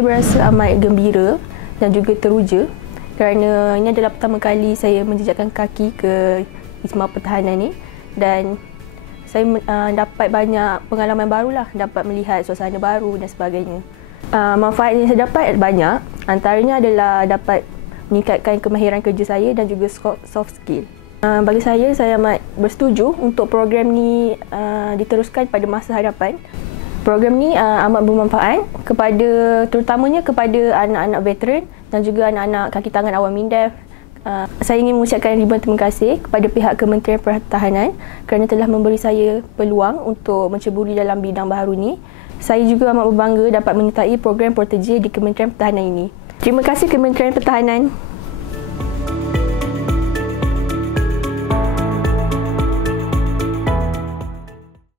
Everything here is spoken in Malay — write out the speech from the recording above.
saya berasa amat gembira dan juga teruja kerana ini adalah pertama kali saya menjejakkan kaki ke Wisma Pertahanan ni, dan saya dapat banyak pengalaman barulah, dapat melihat suasana baru dan sebagainya. Manfaat yang saya dapat banyak, antaranya adalah dapat meningkatkan kemahiran kerja saya dan juga soft skill. Bagi saya amat bersetuju untuk program ni diteruskan pada masa hadapan. Program ni amat bermanfaat terutamanya kepada anak-anak veteran dan juga anak-anak kaki tangan awam MINDEF. Saya ingin mengucapkan ribuan terima kasih kepada pihak Kementerian Pertahanan kerana telah memberi saya peluang untuk menceburi dalam bidang baharu ini. Saya juga amat berbangga dapat menyertai program Protege di Kementerian Pertahanan ini. Terima kasih Kementerian Pertahanan.